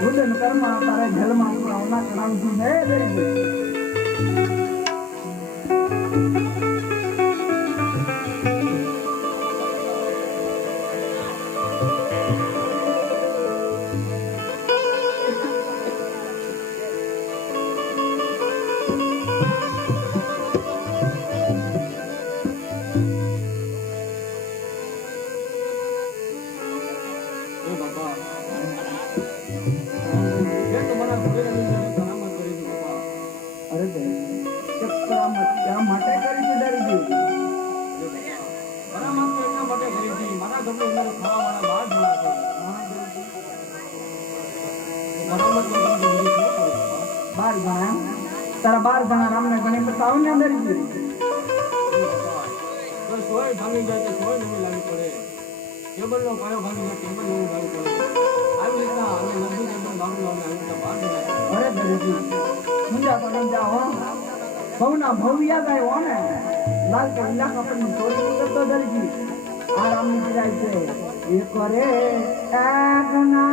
रुदन कर्मा तारे जल में पुराना काम तू है तारा 12 जना नाम ने गणे बताओ ने अंदर जी तो सोय भांगी जाए तो सोय नहीं लागी पड़े टेबल नो पायो भांगी जाए टेबल नहीं लागी पड़े આવી રીતના અમે નદી નંબર બાબુ ને આવી રીતના બાર जना अरे दरजी मुंजा तो जाओ भवना भविया गए हो ने लाल के इलाका पर चोरी तो दरजी आराम में जाए छे एक करे एक ना